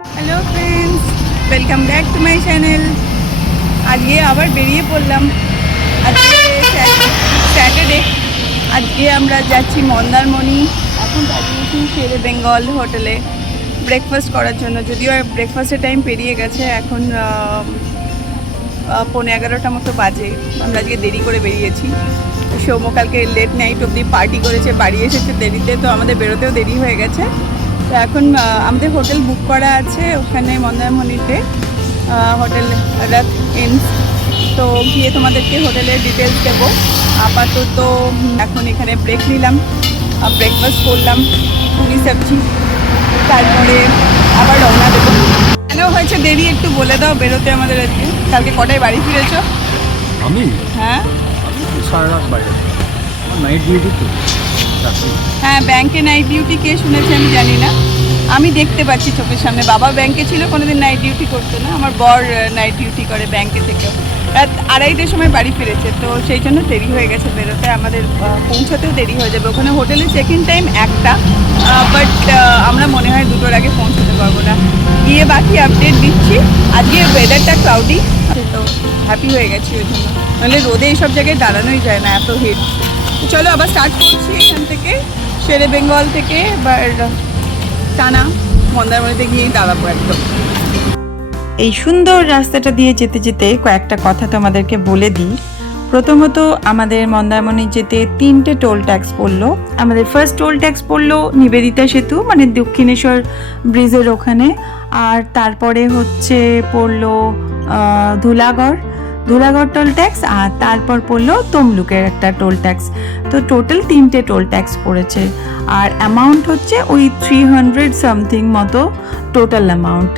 Hello friends, welcome back to my channel. আজকে আবার বেরিয়ে পড়লাম। আজকে স্যাটারডে। আজকে আমরা যাচ্ছি মন্দারমণি। এখন দাঁড়িয়েছি শেরে বেঙ্গল হোটেলে ব্রেকফাস্ট করার জন্য। যদিও ব্রেকফাস্টের টাইম পেরিয়ে গেছে, এখন 11:15 মতো বাজে। আমরা আজকে দেরি করে বেরিয়েছি। সৌম্য কালকে লেট নাইট অবধি পার্টি করেছে, বাড়ি এসেছে দেরিতে, তো আমাদের বেরোতেও দেরি হয়ে গেছে। তো এখন আমাদের হোটেল বুক করা আছে ওখানে মন্দারমণিতে, হোটেল রাত ইনস। তো গিয়ে তোমাদেরকে হোটেলের ডিটেলস দেবো। আপাতত এখন এখানে ব্রেক নিলাম, ব্রেকফাস্ট করলাম, পুরি সবজি, তারপরে আবার রওনা দেবো। কেন হয়েছে দেরি একটু বলে দাও বেরোতে আমাদের আজকে? কালকে কটায় বাড়ি ফিরেছো? আমি হ্যাঁ, সারা রাত বাইরে, আমার নাইট ডিউটি তো রাত্রি। হ্যাঁ, ব্যাংকে নাইট ডিউটি কে শুনেছে আমি জানি না, আমি দেখতে পাচ্ছি চোখের সামনে। বাবা ব্যাংকে ছিল, কোনোদিন নাইট ডিউটি করতো না। আমার বর নাইট ডিউটি করে ব্যাংকে থেকেও। রাত 2:30টার সময় বাড়ি ফিরেছে, তো সেই জন্য দেরি হয়ে গেছে বেরোতে। আমাদের পৌঁছাতেও দেরি হয়ে যাবে। ওখানে হোটেলে চেক ইন টাইম 1টা, বাট আমরা মনে হয় 2টোর আগে পৌঁছতে পারবো না। গিয়ে বাকি আপডেট দিচ্ছি। আজকে ওয়েদারটা ক্লাউডি, তো হ্যাপি হয়ে গেছি ওই জন্য। নাহলে রোদে এইসব জায়গায় দাঁড়ানোই যায় না, এত হিট। চলো আবার স্টার্ট করছি এখান থেকে, শেরে বেঙ্গল থেকে। এবার টানা মন্দারমণিতে গিয়েই দাঁড়াবো একদম। এই সুন্দর রাস্তাটা দিয়ে যেতে যেতে কয়েকটা কথা তোমাদেরকে বলে দিই। প্রথমত, আমাদের মন্দারমণি যেতে 3টে টোল ট্যাক্স পড়লো। আমাদের ফার্স্ট টোল ট্যাক্স পড়লো নিবেদিতা সেতু, মানে দক্ষিণেশ্বর ব্রিজের ওখানে। আর তারপরে হচ্ছে পড়লো ধুলাগড় টোল ট্যাক্স, আর তারপর পড়লো তমলুকের একটা টোল ট্যাক্স। তো টোটাল 3টে টোল ট্যাক্স পড়েছে। আর অ্যামাউন্ট হচ্ছে ওই 300 সামথিং মতো টোটাল অ্যামাউন্ট।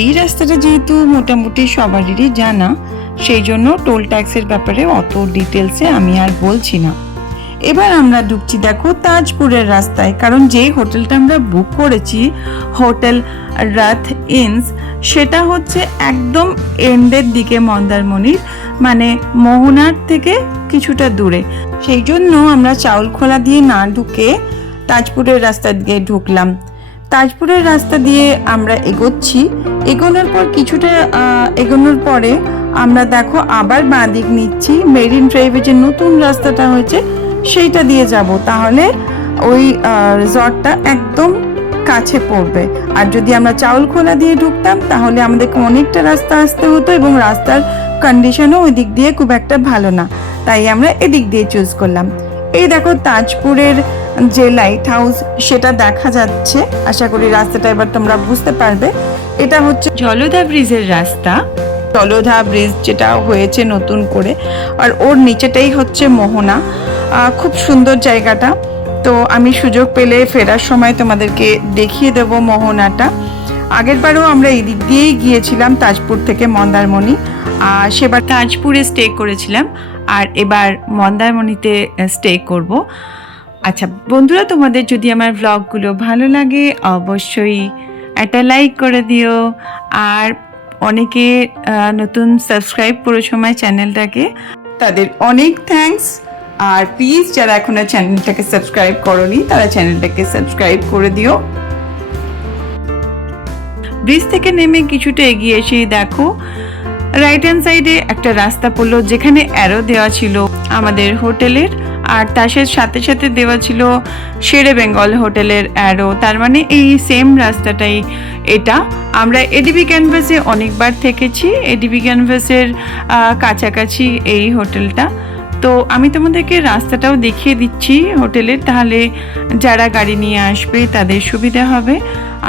এই রাস্তাটা যেহেতু মোটামুটি সবারই জানা, সেই জন্য টোল ট্যাক্সের ব্যাপারে অত ডিটেলসে আমি আর বলছি না। এবার আমরা ঢুকছি দেখো তাজপুরের রাস্তায়, কারণ যে হোটেলটা আমরা বুক করেছি হোটেল রাত ইনস, সেটা হচ্ছে একদম এন্ডের দিকে মন্দারমণির, মানে মোহনার থেকে কিছুটা দূরে। সেই জন্য আমরা চাউলখোলা দিয়ে না ঢুকে তাজপুরের রাস্তা দিয়ে ঢুকলাম। তাজপুরের রাস্তা দিয়ে আমরা এগোচ্ছি। এগোনোর পর কিছুটা এগোনোর পরে আমরা দেখো আবার বাঁ দিক নিচ্ছি। মেরিন ড্রাইভে যে নতুন রাস্তাটা হয়েছে সেইটা দিয়ে যাব, তাহলে ওই রিসর্টটা একদম কাছে পড়বে। আর যদি আমরা চাউলখোলা দিয়ে ঢুকতাম তাহলে আমাদেরকে অনেকটা রাস্তা আসতে হতো, এবং রাস্তার কন্ডিশনও ওই দিক দিয়ে খুব একটা ভালো না, তাই আমরা এদিক দিয়ে চুজ করলাম। এই দেখো তাজপুরের যে লাইট হাউস সেটা দেখা যাচ্ছে। আশা করি রাস্তাটা এবার তোমরা বুঝতে পারবে। এটা হচ্ছে জলধা ব্রিজের রাস্তা, জলধা ব্রিজ যেটা হয়েছে নতুন করে, আর ওর নিচেটাই হচ্ছে মোহনা। খুব সুন্দর জায়গাটা। তো আমি সুযোগ পেলে ফেরার সময় তোমাদেরকে দেখিয়ে দেব মোহনাটা। আগেরবারও আমরা এই দিক দিয়েই গিয়েছিলাম তাজপুর থেকে মন্দারমণি, আর সেবার তাজপুরে স্টে করেছিলাম, আর এবার মন্দারমণিতে স্টে করব। আচ্ছা বন্ধুরা, তোমাদের যদি আমার ভ্লগগুলো ভালো লাগে অবশ্যই একটা লাইক করে দিও। আর অনেকে নতুন সাবস্ক্রাইব করেছো আমার চ্যানেলটাকে, তাদের অনেক থ্যাঙ্কস। আর প্লিজ যারা এখনো চ্যানেলটাকে সাবস্ক্রাইব করোনি তারা চ্যানেলটাকে সাবস্ক্রাইব করে দিও। ব্রিজ থেকে নেমে কিছুটা এগিয়ে এসে দেখো রাইট হ্যান্ড সাইডে একটা রাস্তা পড়লো, যেখানে অ্যারো দেওয়া ছিল আমাদের হোটেলের, আর তার সাথে সাথে দেওয়া ছিল শেরে বেঙ্গল হোটেলের অ্যারো। তার মানে এই সেম রাস্তাটাই এটা। আমরা এডিবি ক্যানভাসে অনেকবার থেকেছি, এডিবি ক্যানভাসের কাছাকাছি এই হোটেলটা। তো আমি তোমাদেরকে রাস্তাটাও দেখিয়ে দিচ্ছি হোটেলের, তাহলে যারা গাড়ি নিয়ে আসবে তাদের সুবিধা হবে।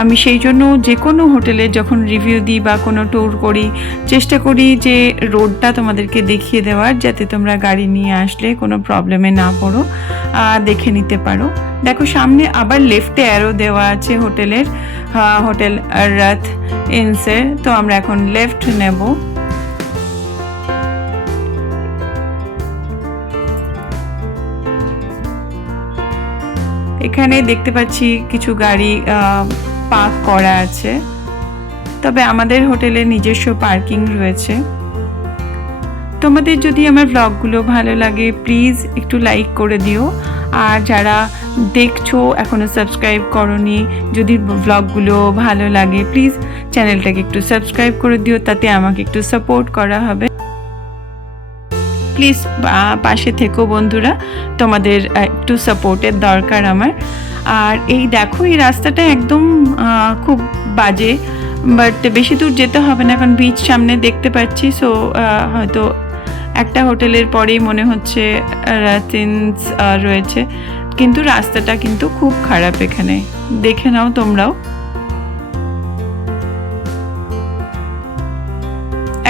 আমি সেই জন্য যে কোনো হোটেলে যখন রিভিউ দিই বা কোনো ট্যুর করি, চেষ্টা করি যে রোডটা তোমাদেরকে দেখিয়ে দেওয়ার, যাতে তোমরা গাড়ি নিয়ে আসলে কোনো প্রবলেমে না পড়ো, দেখে নিতে পারো। দেখো সামনে আবার লেফটে অ্যারো দেওয়া আছে হোটেলের, হোটেল রাত ইনসের। তো আমরা এখন লেফট নেব। এখানে দেখতে পাচ্ছি কিছু গাড়ি পার্ক করা আছে, তবে আমাদের হোটেলে নিজস্ব পার্কিং রয়েছে। তোমাদের যদি আমার ব্লগগুলো ভালো লাগে প্লিজ একটু লাইক করে দিও। আর যারা দেখছো এখনও সাবস্ক্রাইব করনি, যদি ব্লগগুলো ভালো লাগে প্লিজ চ্যানেলটাকে একটু সাবস্ক্রাইব করে দিও, তাতে আমাকে একটু সাপোর্ট করা হবে। প্লিজ পাশে থেকো বন্ধুরা, তোমাদের একটু সাপোর্টের দরকার আমার। আর এই দেখো এই রাস্তাটা একদম খুব বাজে, বাট বেশি দূর যেতে হবে না, কারণ বিচ সামনে দেখতে পাচ্ছি। সো হয়তো একটা হোটেলের পরেই মনে হচ্ছে রাতিনস রয়েছে, কিন্তু রাস্তাটা কিন্তু খুব খারাপ, এখানে দেখে নাও তোমরাও।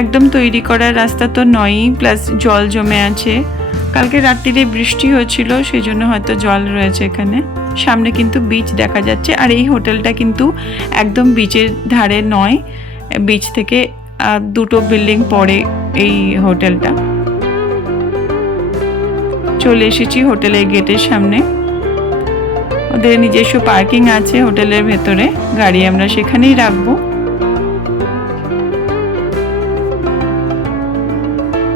একদম তৈরি করা রাস্তা তো নয়ই, প্লাস জল জমে আছে। কালকে রাত্রিরে বৃষ্টি হয়েছিল, সেই জন্য হয়তো জল রয়েছে এখানে। সামনে কিন্তু বিচ দেখা যাচ্ছে, আর এই হোটেলটা কিন্তু একদম বিচের ধারে নয়, বিচ থেকে 2টো বিল্ডিং পরে এই হোটেলটা। চলে এসেছি হোটেলের গেটের সামনে। ওদের নিজস্ব পার্কিং আছে হোটেলের ভেতরে, গাড়ি আমরা সেখানেই রাখবো।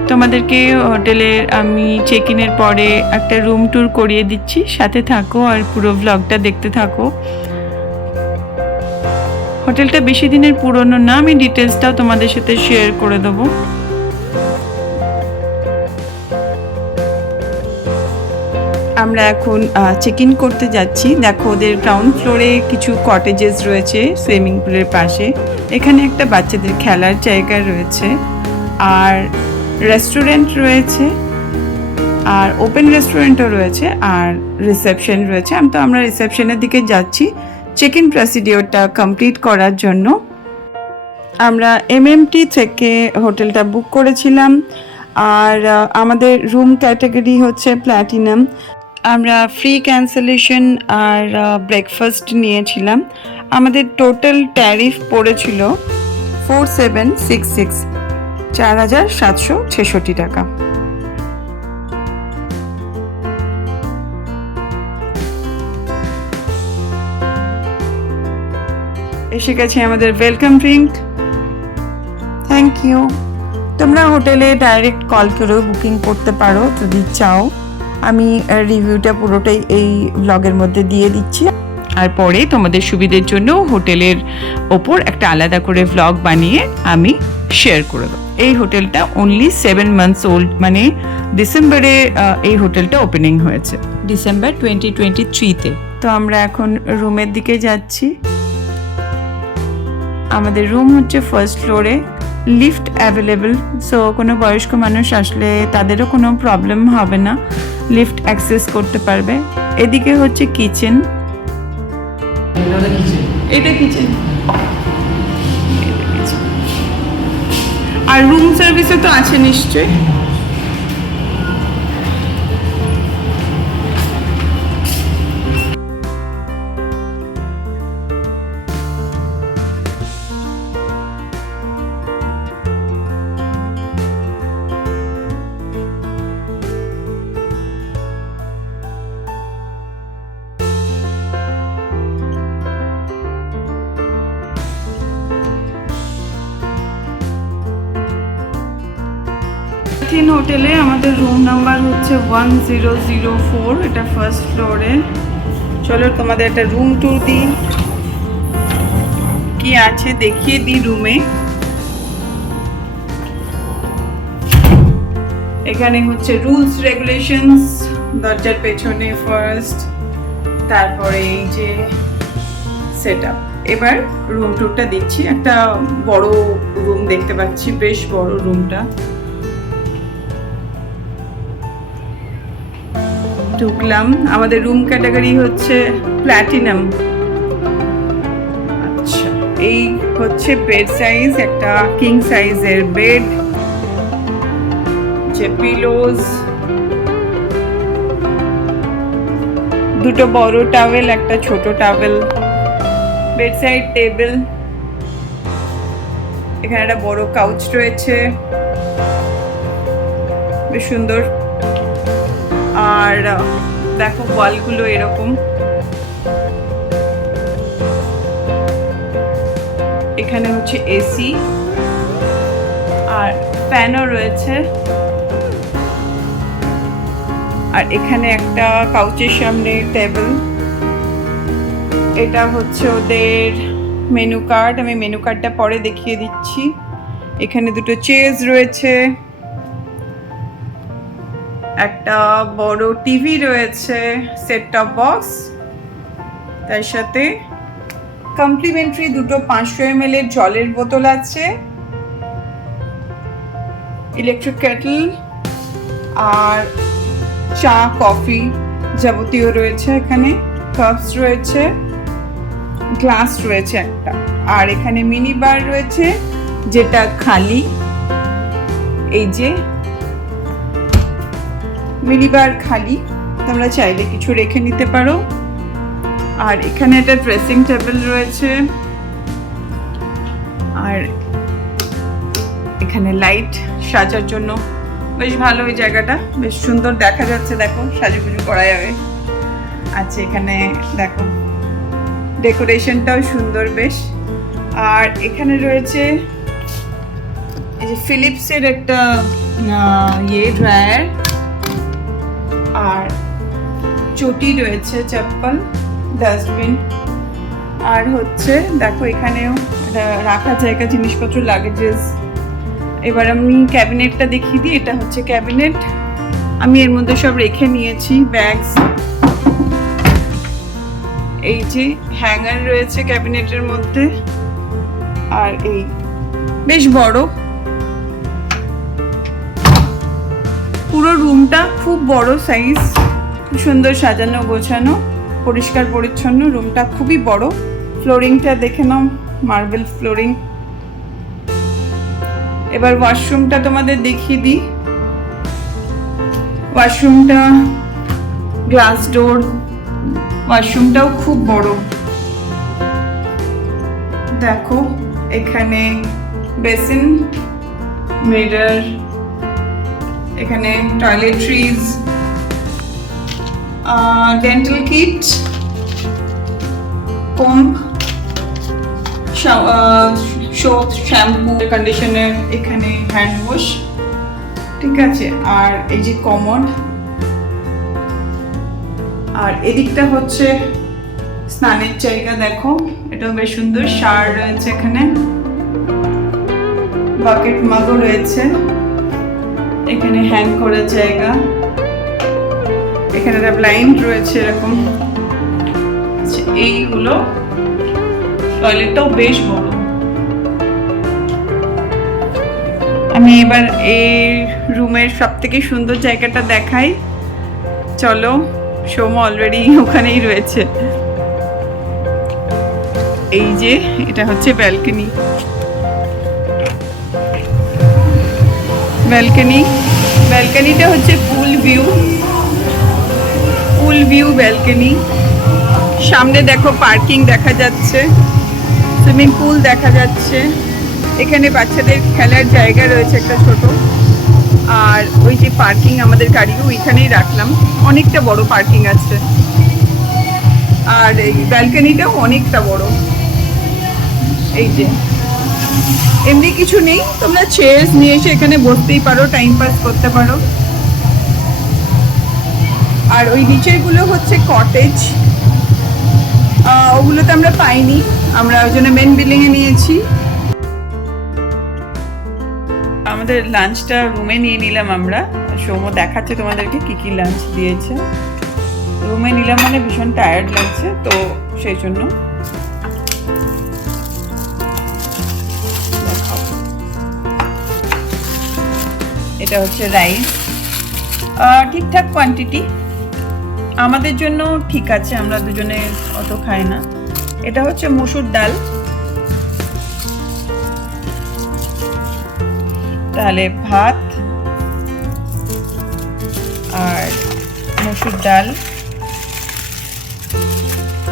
তোমাদেরকে হোটেলের আমি চেক ইনের পরে একটা রুম ট্যুর করিয়ে দিচ্ছি, সাথে থাকো আর পুরো ভ্লগটা দেখতে থাকো। হোটেলটা বেশি দিনের পুরনো না, আমি ডিটেলসটাও তোমাদের সাথে শেয়ার করে দেবো। আমরা এখন চেক ইন করতে যাচ্ছি। দেখো ওদের গ্রাউন্ড ফ্লোরে কিছু কটেজেস রয়েছে সুইমিং পুলের পাশে, এখানে একটা বাচ্চাদের খেলার জায়গা রয়েছে, আর রেস্টুরেন্ট রয়েছে, আর ওপেন রেস্টুরেন্টও রয়েছে, আর রিসেপশন রয়েছে। আমরা রিসেপশনের দিকে যাচ্ছি চেক ইন প্রসিডিওরটা কমপ্লিট করার জন্য। আমরা এমএমটি থেকে হোটেলটা বুক করেছিলাম, আর আমাদের রুম ক্যাটাগরি হচ্ছে প্ল্যাটিনাম। আমরা ফ্রি ক্যান্সেলেশন আর ব্রেকফাস্ট নিয়েছিলাম। আমাদের টোটাল ট্যারিফ পড়েছিল 4766, 4766 টাকা। এসে গেছে আমাদের ওয়েলকাম ড্রিঙ্ক। Thank you. তোমরা হোটেলে ডাইরেক্ট কল করেও বুকিং করতে পারো যদি চাও। আমি রিভিউটা পুরোটাই এই ব্লগের মধ্যে দিয়ে দিচ্ছি, আর পরে তোমাদের সুবিধের জন্য হোটেলের ওপর একটা আলাদা করে ব্লগ বানিয়ে আমি শেয়ার করে দেবো। এই হোটেলটা অনলি 7 months ওল্ড, মানে ডিসেম্বরে এই হোটেলটা ওপেনিং হয়েছে, ডিসেম্বর 2023-তে। তো আমরা এখন রুমের দিকে যাচ্ছি। আমাদের রুম হচ্ছে ফার্স্ট ফ্লোরে, লিফট অ্যাভেলেবল, সো কোনো বয়স্ক মানুষ আসলে তাদেরও কোনো প্রবলেম হবে না, লিফট অ্যাক্সেস করতে পারবে। এদিকে হচ্ছে কিচেন, এটা কিচেন, আর রুম সার্ভিসও তো আছে নিশ্চয়ই। হোটেলে আমাদের রুম নাম্বার হচ্ছে 1004, এটা ফার্স্ট ফ্লোরে। চলো তোমাদের একটা রুম ট্যুর দিই, কি আছে দেখিয়ে দিই রুমে। এখানে হচ্ছে রুলস রেগুলেশনস, দরজার পেছনে ফার্স্ট, তারপরে এই যে সেটআপ। এবার রুম ট্যুরটা দিচ্ছি। একটা বড় রুম দেখতে পাচ্ছি, বেশ বড় রুমটা। ঢুকলাম। আমাদের রুম ক্যাটাগরি হচ্ছে প্ল্যাটিনাম। আচ্ছা, এই হচ্ছে বেড সাইজ, একটা কিং সাইজের বেড, যে পিলোজ, দুটো বড় টাওয়েল, একটা ছোট টাওয়েল, বেড সাইড টেবিল, এখানে একটা বড় কাউচ রয়েছে, বেশ সুন্দর। আর দেখো ওয়ালগুলো এরকম, এখানে হচ্ছে এসি আর ফ্যানও রয়েছে। আর এখানে একটা কাউচের সামনে টেবিল, এটা হচ্ছে ওদের মেনু কার্ড। আমি মেনু কার্ডটা পরে দেখিয়ে দিচ্ছি। এখানে দুটো চেয়ার্স রয়েছে, একটা বড় টিভি রয়েছে, সেট টপ বক্স, তার সাথে কমপ্লিমেন্টারি দুটো 500 ml এর জলের বোতল আছে, ইলেকট্রিক কেটল আর চা কফি যাবতীয় রয়েছে। এখানে কাপস রয়েছে, গ্লাস রয়েছে একটা, আর এখানে মিনি বার রয়েছে যেটা খালি। এই যে মিনি বার খালি, তোমরা চাইলে কিছু রেখে নিতে পারো। আর এখানে একটা ড্রেসিং টেবিল রয়েছে, আর এখানে লাইট সাজার জন্য বেশ ভালো। এই জায়গাটা বেশ সুন্দর দেখা যাচ্ছে, দেখো সাজুগুজু করা যাবে। আচ্ছা, এখানে দেখো ডেকোরেশনটাও সুন্দর বেশ। আর এখানে রয়েছে এই যে ফিলিপসের একটা ড্রায়ার, আর চটি রয়েছে, চপ্পল, ডাস্টবিন, আর হচ্ছে দেখো এখানেও রাখা জায়গা জিনিসপত্র, লাগেজেস। এবার আমি ক্যাবিনেটটা দেখিয়ে দিই। এটা হচ্ছে ক্যাবিনেট, আমি এর মধ্যে সব রেখে নিয়েছি, ব্যাগস। এই যে হ্যাঙ্গার রয়েছে ক্যাবিনেটের মধ্যে, আর এই বেশ বড় পুরো রুমটা, খুব বড় সাইজ, খুব সুন্দর সাজানো গোছানো, পরিষ্কার পরিচ্ছন্ন। রুমটা খুবই বড়। ফ্লোরিংটা দেখে নাও, মার্বেল ফ্লোরিং। এবার ওয়াশরুমটা তোমাদের দেখিয়ে দিই। ওয়াশরুমটা গ্লাস ডোর, ওয়াশরুমটাও খুব বড়। দেখো এখানে বেসিন, মিরর, এখানে toiletries, dental kit, comb, soap, shampoo, conditioner, এখানে হ্যান্ড ওয়াশ, ঠিক আছে। আর এই যে কমোড, আর এদিকটা হচ্ছে স্নানের জায়গা। দেখো এটাও বেশ সুন্দর, শাওয়ার রয়েছে এখানে, বাকেট মাগও রয়েছে, এখানে হ্যাং করার জায়গা, এখানে একটা ব্লাইন্ড রয়েছে এরকম। এইগুলো, টয়লেটটাও বেশ বড়। আমি এবার এই রুমের সব থেকে সুন্দর জায়গাটা দেখাই, চলো। সোম অলরেডি ওখানেই রয়েছে। এই যে এটা হচ্ছে ব্যালকনি। ব্যালকনিটা হচ্ছে পুল ভিউ ব্যালকনি। সামনে দেখো পার্কিং দেখা যাচ্ছে, সুইমিং পুল দেখা যাচ্ছে, এখানে বাচ্চাদের খেলার জায়গা রয়েছে একটা ছোট, আর ওই যে পার্কিং, আমাদের গাড়িও ওইখানেই রাখলাম, অনেকটা বড় পার্কিং আছে। আর এই ব্যালকনিটাও অনেকটা বড়। এই যে এমনি কিছু নেই, তোমরা চেয়ার্স নিয়ে এসে এখানে বসতেই পারো, টাইম পাস করতে পারো। আর ওই নিচেরগুলো হচ্ছে কটেজ, ওগুলোতে আমরা পাইনি, আমরা ওই জন্য মেন বিল্ডিংয়ে নিয়েছি। আমাদের লাঞ্চটা রুমে নিয়ে নিলাম আমরা। সৌম্য দেখাচ্ছে তোমাদেরকে কি কি লাঞ্চ দিয়েছে। রুমে নিলাম মানে ভীষণ টায়ার্ড লাগছে, তো সেই জন্য। এটা হচ্ছে রাইস, ঠিকঠাক কোয়ান্টিটি, আমাদের জন্য ঠিক আছে, আমরা দুজনে অত খাই না। এটা হচ্ছে মসুর ডাল, তাহলে ভাত আর মসুর ডাল,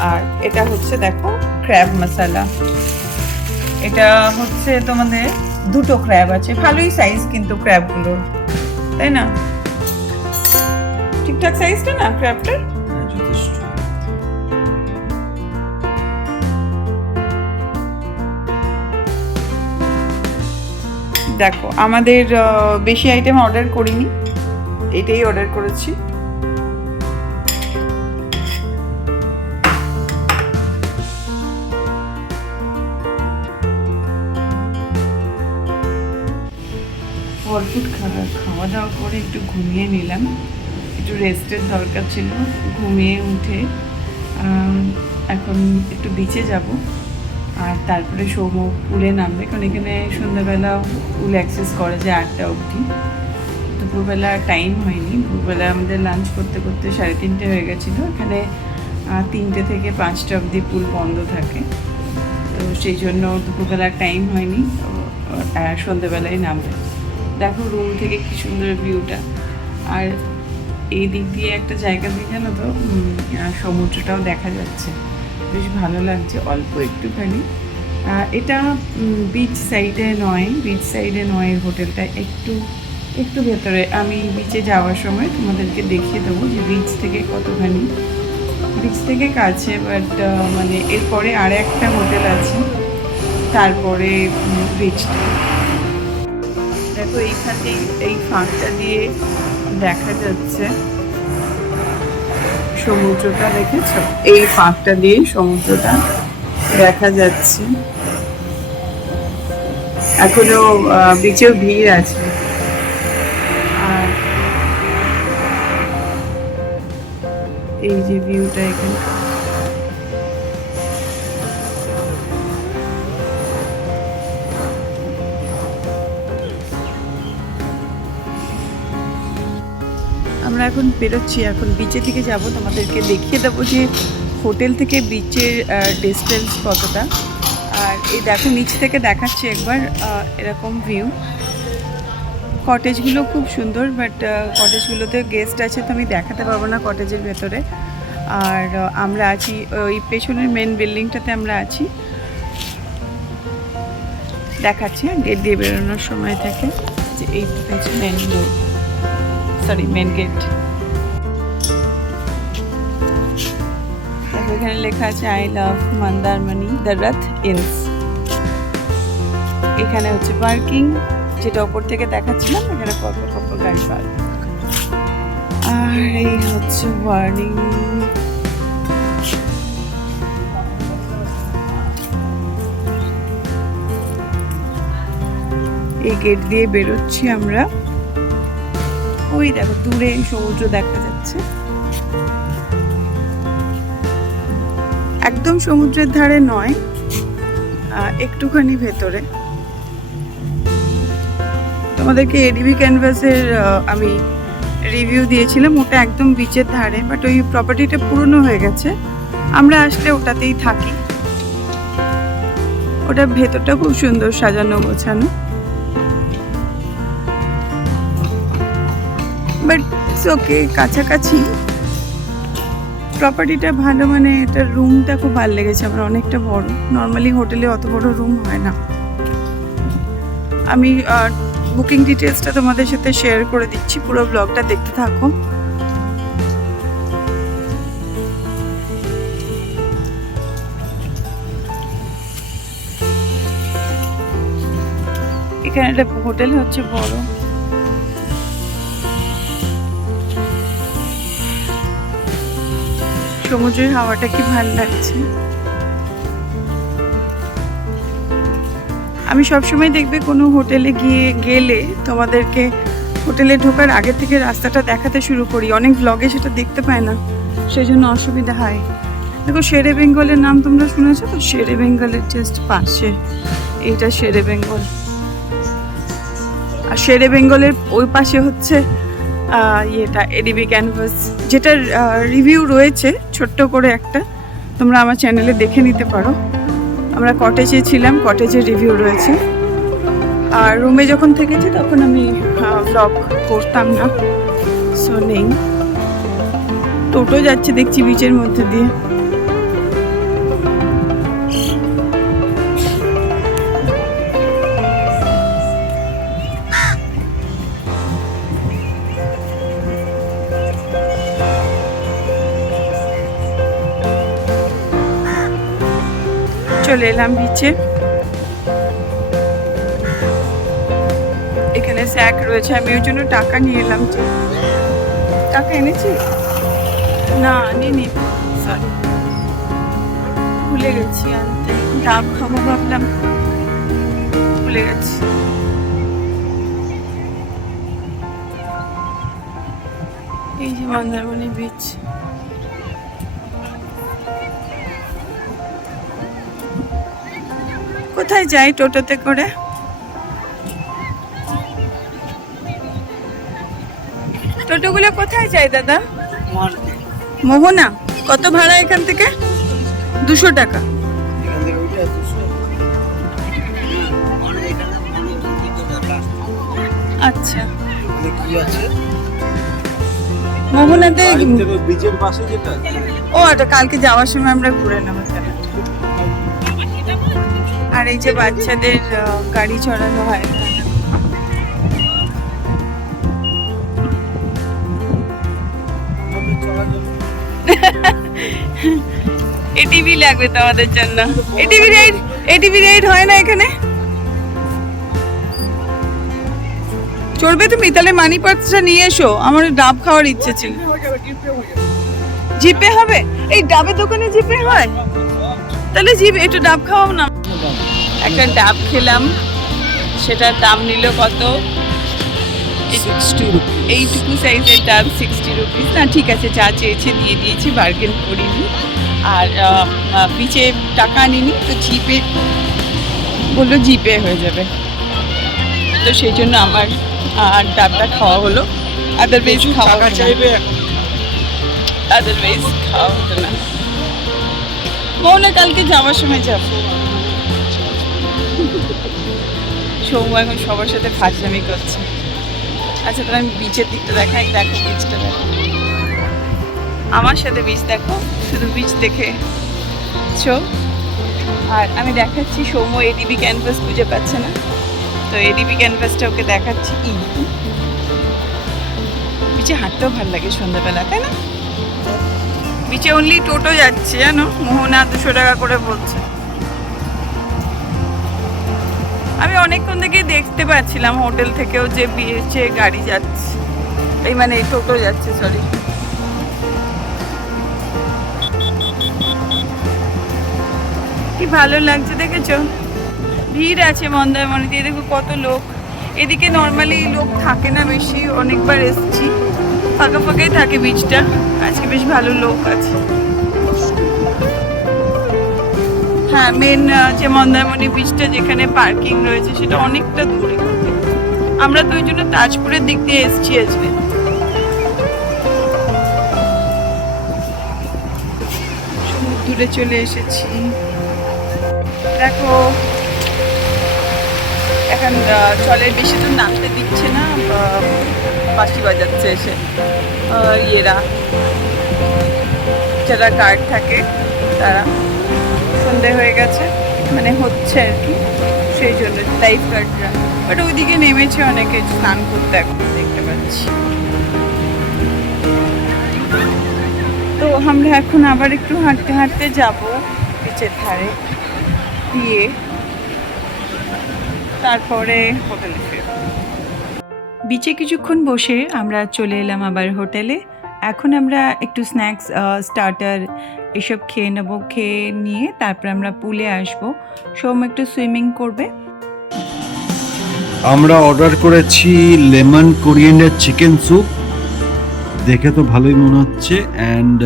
আর এটা হচ্ছে দেখো ক্র্যাব মশলা। এটা হচ্ছে তোমাদের দুটো ক্র্যাব আছে, ভালোই সাইজ কিন্তু ক্র্যাবগুলোর, তাই না? ঠিকঠাক সাইজটা না ক্র্যাবটার? দেখো আমাদের বেশি আইটেম অর্ডার করিনি, এটাই অর্ডার করেছি। ভরপুর খাওয়া দাওয়া করে একটু ঘুমিয়ে নিলাম, একটু রেস্টের দরকার ছিল। ঘুমিয়ে উঠে এখন একটু বিচে যাব, আর তারপরে সৌম পুলে নামবে, কারণ এখানে সন্ধ্যাবেলা পুল অ্যাক্সেস করা যায় 8টা অবধি। দুপুরবেলা টাইম হয়নি, দুপুরবেলা আমাদের লাঞ্চ করতে করতে 3:30 হয়ে গেছিলো। এখানে 3টে থেকে 5টা অবধি পুল বন্ধ থাকে, তো সেই জন্য দুপুরবেলা টাইম হয়নি, সন্ধ্যেবেলায় নামবে। দেখো রুম থেকে কি সুন্দর ভিউটা, আর এই দিক দিয়ে একটা জায়গা দিয়ে জানো তো সমুদ্রটাও দেখা যাচ্ছে, বেশ ভালো লাগছে অল্প একটুখানি। এটা বিচ সাইডে নয়, হোটেলটা একটু ভেতরে। আমি বিচে যাওয়ার সময় তোমাদেরকে দেখিয়ে দেবো যে বিচ থেকে কতখানি, বিচ থেকে কাছে, বাট মানে এরপরে আর একটা হোটেল আছে, তারপরে বিচটা। দেখো এইখানে এই ফাঁকটা দিয়ে দেখা যাচ্ছে সমুদ্রটা, দেখেছো? এই ফাঁকটা দিয়ে সমুদ্রটা দেখা যাচ্ছে। এখনো বিচেও ভিড় আছে, আর এই যে ভিউটা এখানে, আমরা এখন বেরোচ্ছি, এখন বিচের দিকে যাব। তোমাদেরকে দেখিয়ে দেবো যে হোটেল থেকে বিচের ডিস্টেন্স কতটা। আর এই দেখো নিচ থেকে দেখাচ্ছি একবার এরকম ভিউ। কটেজগুলো খুব সুন্দর, বাট কটেজগুলোতে গেস্ট আছে, তো আমি দেখাতে পারবো না কটেজের ভেতরে। আর আমরা আছি ওই পেছনের মেন বিল্ডিংটাতে আমরা আছি, দেখাচ্ছি গেট দিয়ে বেরোনোর সময় থেকে যে এই হচ্ছে main road, sorry main gate. এখানে লেখা আছে I love Mandarmani the Rath inns. এখানে হচ্ছে পার্কিং, যেটা ওপর থেকে দেখাচ্ছিলাম, এখানে পরপর গাড়ি পার্ক। আর এই হচ্ছে ওয়ার্নিং। এই গেট দিয়ে বেরোচ্ছি আমরা। ওই দেখো দূরে সমুদ্র দেখা যাচ্ছে, একদম সমুদ্রের ধারে নয়, একটুখানি ভেতরে। তোমাদেরকে এডিবি ক্যানভাসের আমি রিভিউ দিয়েছিলাম, ওটা একদম বিচের ধারে, বাট ওই প্রপার্টিটা পুরনো হয়ে গেছে, আমরা আসলে ওটাতেই থাকি। ওটা ভেতরটা খুব সুন্দর সাজানো গোছানো, বাট ইটস ওকে, কাছাকাছি। প্রপার্টিটা ভালো, মানে এটার রুমটা খুব ভালো লেগেছে আমার, অনেকটা বড়। নর্মালি হোটেলে অত বড় রুম হয় না। আমি বুকিং ডিটেলসটা তোমাদের সাথে শেয়ার করে দিচ্ছি, পুরো ব্লগটা দেখতে থাকো। এখানে একটা হোটেল হচ্ছে বড়। সমুদ্রের হাওয়াটা কি ভালো লাগছে। আমি সবসময় দেখবে কোনো হোটেলে গেলে তোমাদেরকে হোটেলে ঢোকার আগে থেকে রাস্তাটা দেখাতে শুরু করি, অনেক ব্লগে সেটা দেখতে পায় না, সেই জন্য অসুবিধা হয়। দেখো শেরে বেঙ্গলের নাম তোমরা শুনেছো তো, শেরে বেঙ্গলের জাস্ট পাশে এইটা শেরে বেঙ্গল, আর শেরে বেঙ্গলের ওই পাশে হচ্ছে ইয়েটা এডিবি ক্যানভাস, যেটার রিভিউ রয়েছে ছোট্ট করে একটা, তোমরা আমার চ্যানেলে দেখে নিতে পারো। আমরা কটেজে ছিলাম, কটেজের রিভিউ রয়েছে। আর রুমে যখন থেকেছি তখন আমি ব্লগ করতাম না, সো নেই। টোটো যাচ্ছে দেখছি বিচের মধ্যে দিয়ে। চলে এলাম বিচে। এখানে স্যাক রয়েছে, আমি ওর জন্য টাকা নিয়ে এলাম। যে টাকা এনেছি না, আনিনি, সরি, ভুলে গেছি আনতে। ডাব খাবো ভাবলাম, ভুলে গেছি। এই যে মন্দারমণি বিচ। কোথায় যাই টোটোতে করে? টোটোগুলো কোথায় যায় দাদা? মোহনা। কত ভাড়া এখান থেকে? 200 টাকা। আচ্ছা, মোহনাতে বিচের পাশে যেটা। ও এটা কালকে যাওয়ার সময় আমরা ঘুরে নেবো। আর এই যে বাচ্চাদের গাড়ি চড়ানো হয়। এটিভি লাগবে তো আমাদের জন্য। এটিভি রাইড হয় না এখানে? চলবে তুমি? তাহলে মানি পার্সটা নিয়ে এসো, আমার ডাব খাওয়ার ইচ্ছে ছিল। জিপে হবে? এই ডাবের দোকানে জিপে হয়? তাহলে জিপে একটু ডাব খাওয়াও না। একটা ডাব খেলাম, সেটার দাম নিল কত? 60 রুপি। এইটুকু সাইজের ডাব 60 রুপিস। না ঠিক আছে, যা চেয়েছে দিয়ে দিয়েছি, বার্গেন করিনি। আর বিচে টাকা নিনি, তো জিপে বললো জিপে হয়ে যাবে, তো সেই জন্য আমার ডাবটা খাওয়া হলো। আদারওয়াইজ খাওয়া টাকা চাইবে এখন। আদারওয়াইজ খাওয়া হতো না। মনে কালকে যাওয়ার সময় যাব। সৌম্য এখন সবার সাথে ফাজলামি করছে। আচ্ছা তাহলে আমি বিচের দিকটা দেখাই। দেখো বিচটা দেখো, আমার সাথে বিচ দেখো, শুধু বিচ দেখে ছো। আর আমি দেখাচ্ছি, সৌম্য এডিবি ক্যানভাস খুঁজে পাচ্ছে না, তো এডিবি ক্যানভাসটা ওকে দেখাচ্ছি। বিচে হাঁটতেও ভালো লাগে সন্ধ্যাবেলা, তাই না? বিচে অনলি টোটো যাচ্ছে জানো, মোহনা 200 টাকা করে বলছে। আমি অনেকক্ষণ থেকে দেখতে পাচ্ছিলাম হোটেল থেকেও যে বিচে গাড়ি যাচ্ছে, এই মানে টোটো যাচ্ছে, সরি। কি ভালো লাগছে দেখেছো? ভিড় আছে মন্দারমণিতে, দেখো কত লোক। এদিকে নর্মালি লোক থাকে না বেশি, অনেকবার এসেছি, ফাঁকা ফাঁকাই থাকে বিচটা। আজকে বেশ ভালো লোক আছে। হ্যাঁ, মেন যে মন্দারমণি বিচটা যেখানে পার্কিং রয়েছে সেটা অনেকটা দূরে। আমরা তো ওই জন্য তাজপুরের দিক দিয়ে এসেছি আজকে। দূরে চলে এসেছি, দেখো এখন জলের বেশি তো নামতে দিচ্ছে না, বাঁশি বাজাচ্ছে এসে ইয়েরা, যারা গার্ড থাকে তারা। সন্ধে হয়ে গেছে, মানে হচ্ছে আর কি, সেই জন্য লাইফ গার্ডরা। বাট ওইদিকে নেমেছে অনেকে স্নান করতে, এখন দেখতে পাচ্ছি। তো আমরা এখন আবার একটু হাঁটতে হাঁটতে যাবো বিচের ধারে দিয়ে, তারপরে হোটেলে ফিরবো। বিচে কিছুক্ষণ বসে আমরা চলে এলাম আবার হোটেলে। এখন আমরা একটু স্ন্যাক্স, স্টার্টার এসব খেয়ে নেবো। খেয়ে নিয়ে তারপর আমরা পুলে আসবো। সৌম্য একটু সুইমিং করবে। আমরা অর্ডার করেছি লেমন কোরিয়েন্ডার চিকেন স্যুপ, দেখে তো ভালোই মনে হচ্ছে, অ্যান্ড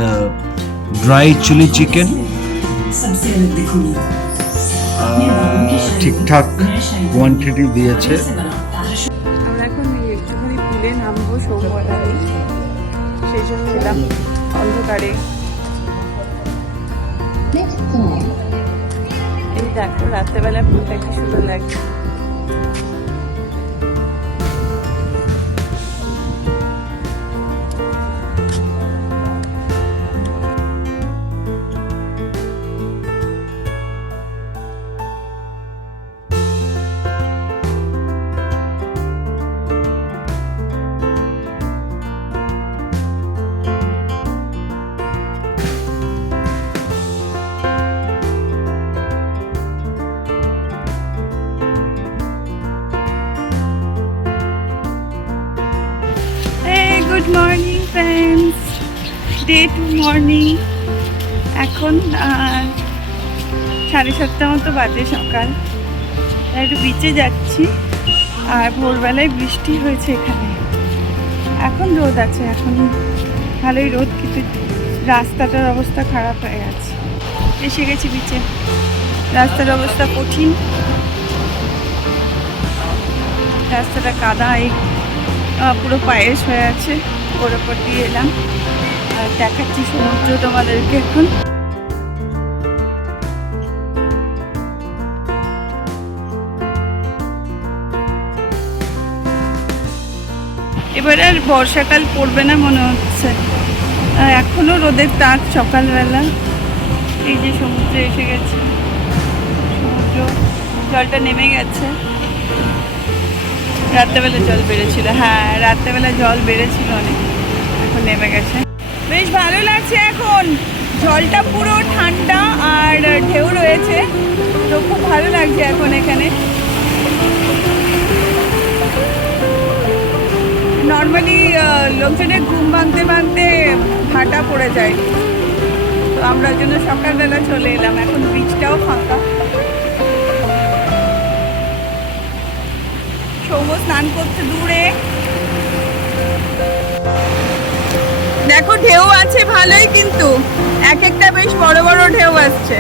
ড্রাই চিলি চিকেন। ঠিকঠাক কোয়ান্টিটি দিয়েছে। আমরা এখন একটুখানি পুলে নামবো, সৌম্য সেই জন্য এলাম অন্ধকারে। এই দেখো রাত্রেবেলা পুলটা কি সুন্দর লাগছে। Good morning friends, day 2 morning. এখন 7:30 মতো বাজে সকাল। একটু বিচে যাচ্ছি, আর ভোরবেলায় বৃষ্টি হয়েছে এখানে। এখন রোদ আছে, এখন ভালোই রোদ, কিন্তু রাস্তাটার অবস্থা খারাপ হয়ে গেছে। এসে গেছি বিচে, রাস্তার অবস্থা কঠিন, রাস্তাটা কাদা, এই পুরো পায়েস হয়ে আছে। ওর ওপর দিয়ে এলাম আর দেখাচ্ছি সমুদ্র তোমাদেরকে এখন। এবার আর বর্ষাকাল পড়বে না মনে হচ্ছে, এখনো রোদের তাক সকালবেলা। এই যে সমুদ্রে এসে গেছে, সমুদ্র জলটা নেমে গেছে। রাত্রেবেলা জল বেড়েছিল, হ্যাঁ রাত্রেবেলা জল বেড়েছিল অনেক, এখন নেমে গেছে। বেশ ভালো লাগছে এখন, জলটা পুরো ঠান্ডা আর ঢেউ রয়েছে, তো খুব ভালো লাগছে এখন এখানে। নর্মালি লোকজনের ঘুম ভাঙতে ভাঙতে ভাটা পড়ে যায়, তো আমরা ওই জন্য সকালবেলা চলে এলাম। এখন বিচটাও ফাঁকা। সৌম্য স্নান করতে দূরে, দেখো ঢেউ আছে ভালোই, কিন্তু এক একটা বেশ বড় বড় ঢেউ আসছে।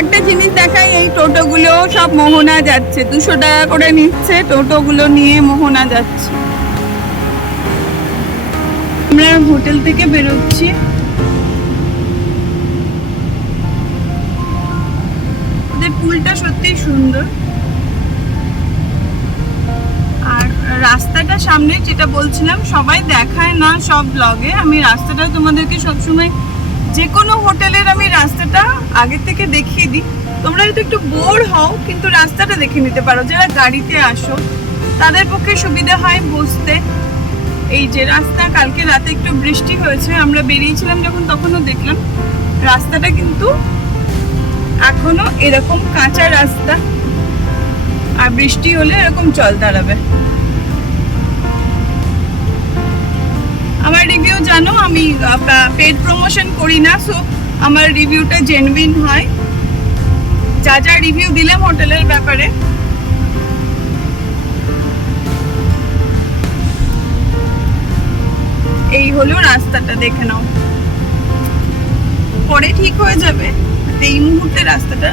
একটা জিনিস দেখাই, এই টোটোগুলো সব মোহনা যাচ্ছে, 200 টাকা করে নিচ্ছে, টোটোগুলো নিয়ে মোহনা যাচ্ছে। আমরা হোটেল থেকে বেরোচ্ছি, ওদের পুলটা সত্যি সুন্দর। আর রাস্তাটা সামনে, যেটা বলছিলাম সবাই দেখায় না সব ব্লগে, আমি রাস্তাটা তোমাদেরকে সবসময় যে কোনো হোটেলের আমি রাস্তাটা আগে থেকে দেখিয়ে দিই। তোমরা হয়তো একটু বোর হও, কিন্তু রাস্তাটা দেখে নিতে পারো। যারা গাড়িতে আসো তাদের পক্ষে সুবিধা হয় বসতে। এই যে রাস্তা, কালকে রাতে একটু বৃষ্টি হয়েছে, আমরা বেরিয়েছিলাম যখন তখনও দেখলাম রাস্তাটা কিন্তু এখনো এরকম কাঁচা রাস্তা, আর বৃষ্টি হলে এরকম জল দাঁড়াবে। আমার রিভিউ জানো, আমি পেড প্রমোশন করি না, সো আমার রিভিউটা জেনুইন হয়। যা যা রিভিউ দিলাম হোটেলের ব্যাপারে, এই হলো রাস্তাটা, দেখে নাও, পরে ঠিক হয়ে যাবে। এই মুহূর্তে রাস্তাটা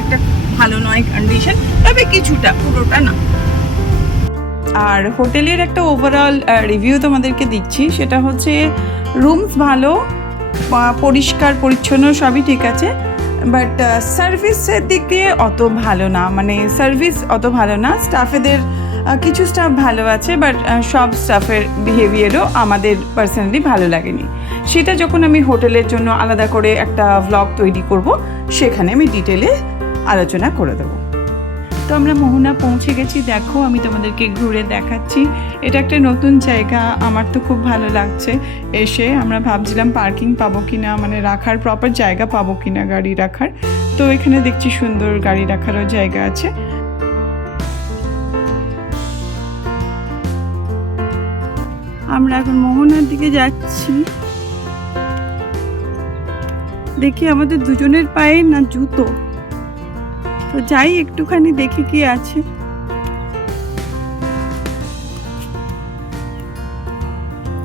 একটা ভালো নয় কন্ডিশন, তবে কিছুটা, পুরোটা না। আর হোটেলের একটা ওভারঅল রিভিউ তোমাদেরকে দিচ্ছি, সেটা হচ্ছে রুমস ভালো, পরিষ্কার পরিচ্ছন্ন সবই ঠিক আছে, বাট সার্ভিসের দিক দিয়ে অত ভালো না, মানে সার্ভিস অত ভালো না। স্টাফেদের কিছু স্টাফ ভালো আছে, বাট সব স্টাফের বিহেভিয়ারও আমাদের পার্সোনালি ভালো লাগেনি। সেটা যখন আমি হোটেলের জন্য আলাদা করে একটা ভ্লগ তৈরি করব, সেখানে আমি ডিটেলে আলোচনা করে দেবো। তো আমরা মোহনা পৌঁছে গেছি, দেখো আমি তোমাদেরকে ঘুরে দেখাচ্ছি। এটা একটা নতুন জায়গা, আমার তো খুব ভালো লাগছে এসে। আমরা ভাবছিলাম পার্কিং পাবো কিনা, মানে রাখার প্রপার জায়গা পাবো কিনা গাড়ি রাখার, তো এখানে দেখছি সুন্দর গাড়ি রাখারও জায়গা আছে। আমরা এখন মোহনার দিকে যাচ্ছি, দেখি আমাদের দুজনের পায়ে না জুতো, তো যাই একটুখানি দেখি কি আছে।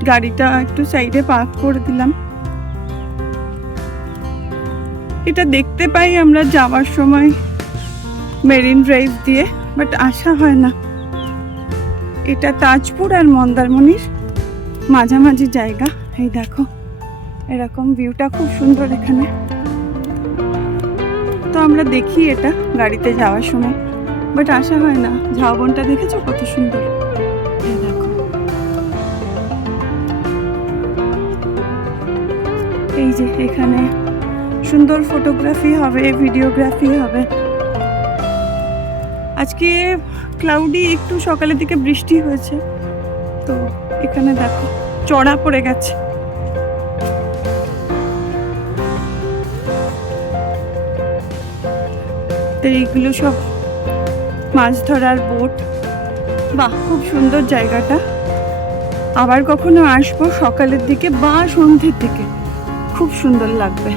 গাড়িটা একটু সাইডে পার্ক করে দিলাম। এটা দেখতে পাই আমরা যাওয়ার সময় মেরিন ড্রাইভ দিয়ে, বাট আসা হয় না। এটা তাজপুর আর মন্দারমণির মাঝামাঝি জায়গা। এই দেখো এরকম ভিউটা খুব সুন্দর এখানে, তো আমরা দেখি এটা গাড়িতে যাওয়ার সময়, বাট আসা হয় না। ঝাউবনটা দেখেছো কত সুন্দর, এই দেখো। এই যে এখানে সুন্দর ফটোগ্রাফি হবে, ভিডিওগ্রাফি হবে। আজকে ক্লাউডি, একটু সকালের দিকে বৃষ্টি হয়েছে, তো এখানে দেখো চড়া পড়ে গেছে। তো এইগুলো সব মাছ ধরার বোট। বাহ, খুব সুন্দর জায়গাটা। আবার কখনো আসবো সকালের দিকে বা সন্ধ্যের দিকে, খুব সুন্দর লাগবে।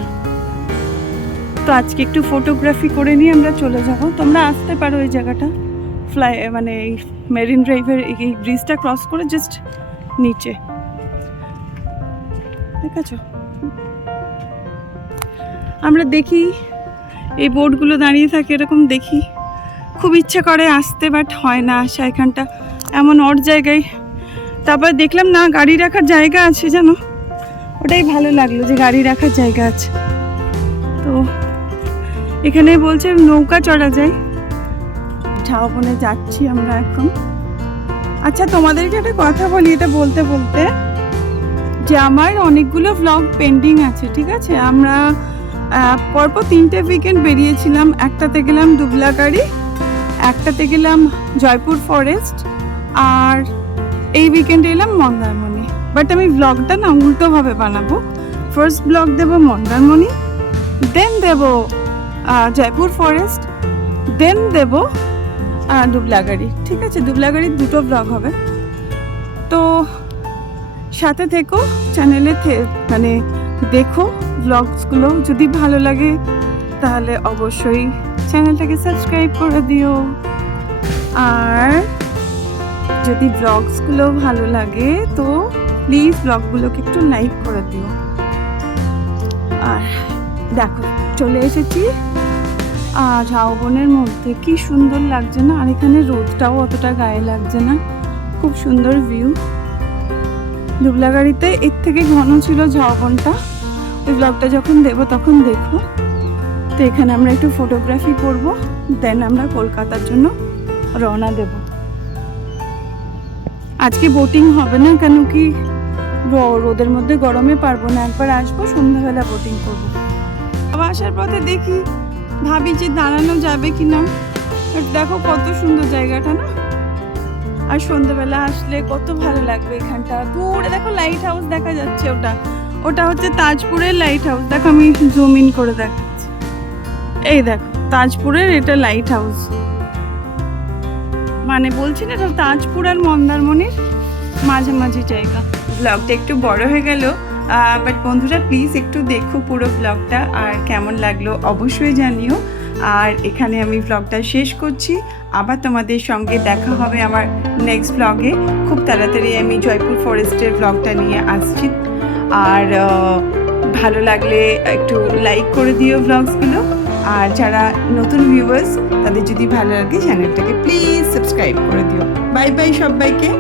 তো আজকে একটু ফটোগ্রাফি করে নিয়ে আমরা চলে যাব। তোমরা আসতে পারো এই জায়গাটা, মানে এই মেরিন ড্রাইভের এই ব্রিজটা ক্রস করে জাস্ট নিচে, ঠিক আছে? আমরা দেখি এই বোটগুলো দাঁড়িয়ে থাকে, এরকম দেখি, খুব ইচ্ছে করে আসতে, বাট হয় না আসা। এখানটা এমন ওর জায়গায়, তারপর দেখলাম না গাড়ি রাখার জায়গা আছে, জানো, ওটাই ভালো লাগলো যে গাড়ি রাখার জায়গা আছে। তো এখানে বলছে নৌকা চড়া যায়, ঝাউবনে যাচ্ছি আমরা এখন। আচ্ছা তোমাদেরকে একটা কথা বলি, এটা বলতে বলতে, যে আমার অনেকগুলো ভ্লগ পেন্ডিং আছে, ঠিক আছে? আমরা পরপর 3টে উইকেন্ড বেরিয়েছিলাম। একটাতে গেলাম দুবলাগাড়ি, একটাতে গেলাম জয়পুর ফরেস্ট, আর এই উইকেন্ডে এলাম মন্দারমণি। বাট আমি ভ্লগটা না উল্টোভাবে বানাবো। ফার্স্ট ব্লগ দেবো মন্দারমণি, দেন দেবো জয়পুর ফরেস্ট, দেন দেবো দুবলাগাড়ি, ঠিক আছে? দুবলাগাড়ির 2টো ব্লগ হবে। তো সাথে থেকো, চ্যানেলে মানে দেখো ব্লগসগুলো, যদি ভালো লাগে তাহলে অবশ্যই চ্যানেলটাকে সাবস্ক্রাইব করে দিও। আর যদি ব্লগসগুলো ভালো লাগে তো প্লিজ ব্লগগুলোকে একটু লাইক করে দিও। আর দেখো চলে এসেছি ঝাউবনের মধ্যে, কি সুন্দর লাগছে না? আর এখানে রোদটাও অতটা গায়ে লাগছে না, খুব সুন্দর ভিউ। দুবলাগাড়িতে এর থেকে ঘন ছিল ঝাউবনটা, ওই ব্লগটা যখন দেবো তখন দেখো। তো এখানে আমরা একটু ফটোগ্রাফি করব, দেন আমরা কলকাতার জন্য রওনা দেব। আজকে বোটিং হবে না, কেন কি রোদের মধ্যে গরমে পারবো না। একবার আসবো, সন্ধ্যাবেলা বোটিং করবো। আবার আসার পথে দেখি, ভাবি যে দাঁড়ানো যাবে কি না। দেখো কত সুন্দর জায়গাটা না, আর সন্ধ্যাবেলা আসলে কত ভালো লাগবে এখানটা। দূরে দেখো লাইট হাউস দেখা যাচ্ছে, ওটা হচ্ছে তাজপুরের লাইট হাউস। দেখো আমি জুম ইন করে দেখাচ্ছি, এই দেখো তাজপুরের এটা লাইট হাউস। মানে বলছি না, এটা তাজপুর আর মন্দারমণির মাঝামাঝি জায়গা। ব্লগটা একটু বড় হয়ে গেল, বাট বন্ধুরা প্লিজ একটু দেখো পুরো ব্লগটা, আর কেমন লাগলো অবশ্যই জানিও। আর এখানে আমি ব্লগটা শেষ করছি, আবার তোমাদের সঙ্গে দেখা হবে আমার নেক্সট ব্লগে। খুব তাড়াতাড়ি আমি জয়পুর ফরেস্টের ব্লগটা নিয়ে আসছি। আর ভালো লাগলে একটু লাইক করে দিও ব্লগসগুলো, আর যারা নতুন ভিউয়ার্স তাদের যদি ভালো লাগে চ্যানেলটাকে প্লিজ সাবস্ক্রাইব করে দিও। বাই বাই সবাইকে।